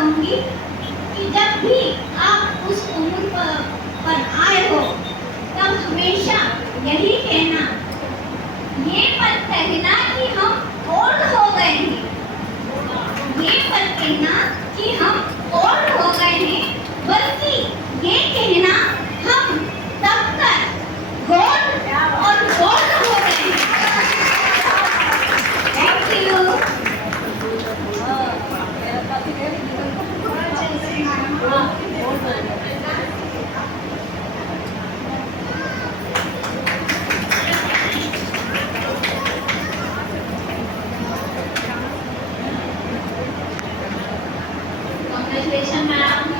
कहूंगी कि जब भी आप उस उम्र पर आए हो तब हमेशा यही कहना, ये मत कहना कि हम ओल्ड हो गए हैं, ये मत कहना कि हम ओल्ड हो गए हैं, बल्कि ये कहना हम तब तक गोल्ड और गोल्ड हो गए हैं। Thank you. Congratulations, ma'am.